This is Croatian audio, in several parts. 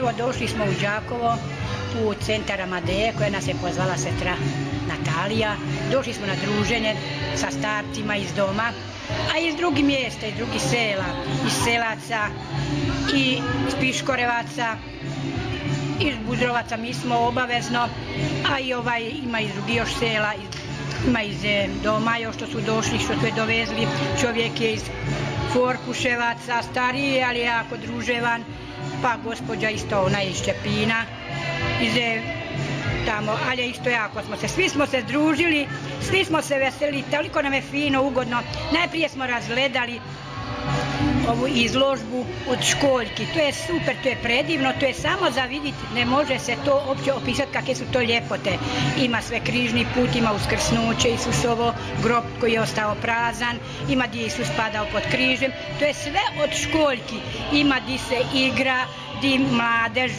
Evo, došli smo u Đakovo, u centar Amadeje, koja nas je pozvala sestra Natalija. Došli smo na druženje sa starcima iz doma, a iz drugih mjesta, iz drugih sela, iz Selaca i iz Piškorevaca, iz Budrovaca. Mi smo obavezno, a i ima iz drugih još sela, ima iz doma još što su došli, što su je dovezli. Čovjek je iz Forkuševaca, stariji, ali jako druževan, pa gospođa isto, ona je iz Čepina, tamo, ali isto jako smo se, svi smo se družili, svi smo se veselili, toliko nam je fino, ugodno. Najprije smo razgledali ovu izložbu od školjki, to je super, to je predivno, to je samo za vidjeti, ne može se to uopće opisati kakve su to ljepote. Ima sve križni put, ima uskrsnuće, Isusovo grob koji je ostao prazan, ima gdje Isus padao pod križem, to je sve od školjki, ima gdje se igra, gdje mladež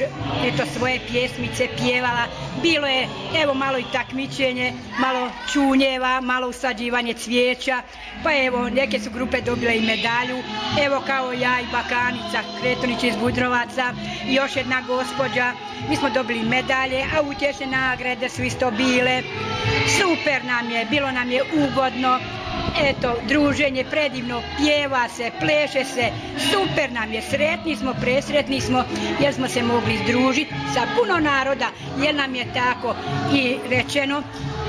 svoje pjesmice pjevala, bilo je evo malo i takmičenje, malo čunjeva, malo usađivanje cvijeća, pa evo neke su grupe dobile i medalju, evo kao ja i Bakanica Kretunić iz Budrovaca i još jedna gospođa, mi smo dobili medalje, a utješne nagrade su isto bile, super nam je, bilo nam je ugodno. Eto, druženje, predivno, pjeva se, pleše se, super nam je, sretni smo, presretni smo, jer smo se mogli združiti sa puno naroda, jer nam je tako i rečeno,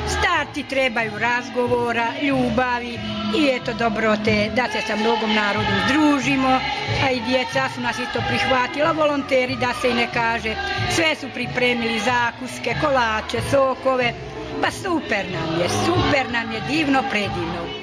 starci trebaju razgovora, ljubavi i eto dobrote, da se sa mnogom narodom združimo, a i djeca su nas isto prihvatila, volonteri da se i ne kaže, sve su pripremili zakuske, kolače, sokove, pa super nam je, divno, predivno.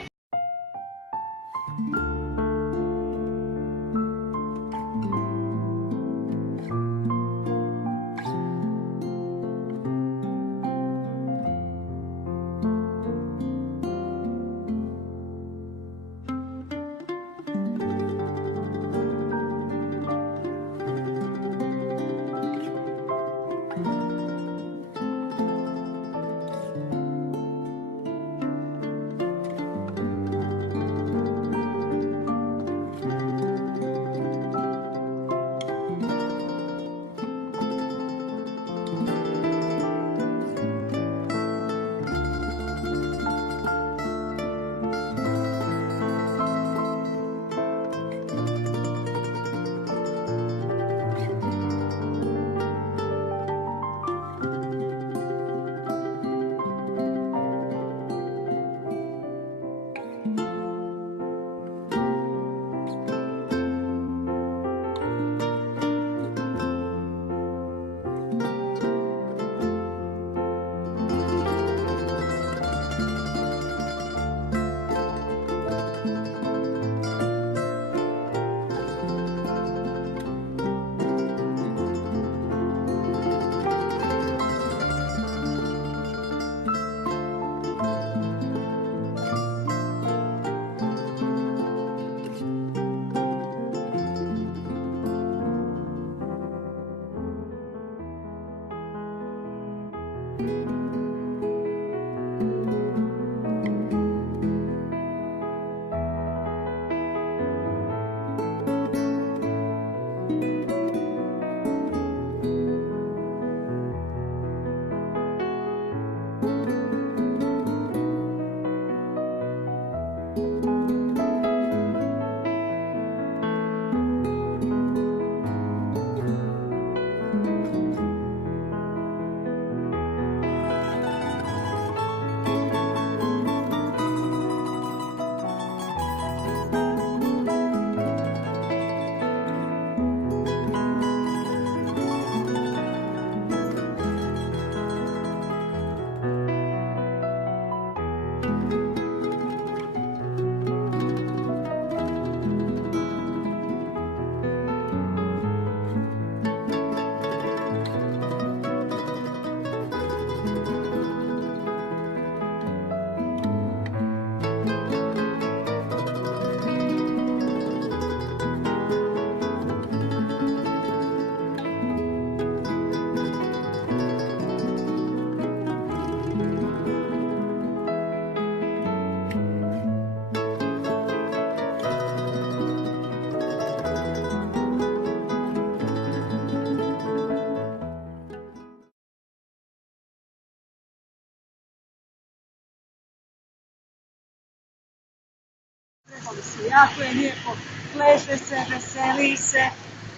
Jako je lijepo, pleše se, veseli se,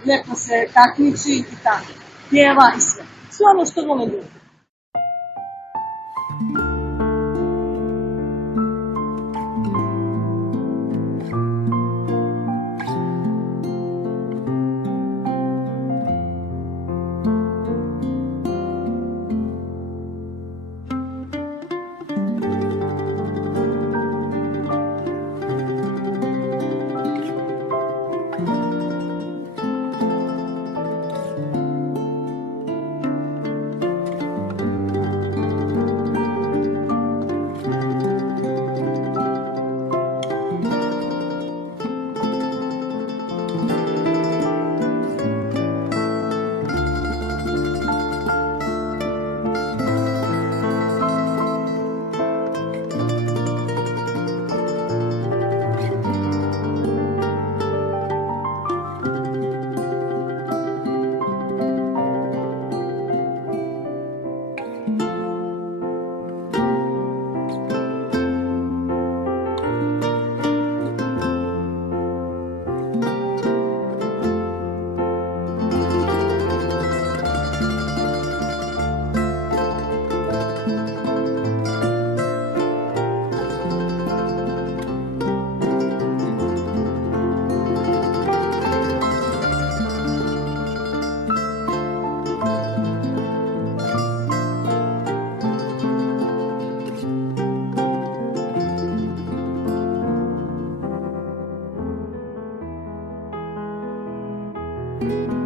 lijepo se takmiči i tako, pjeva i sve. Sve ono što vole ljudi. Hvala.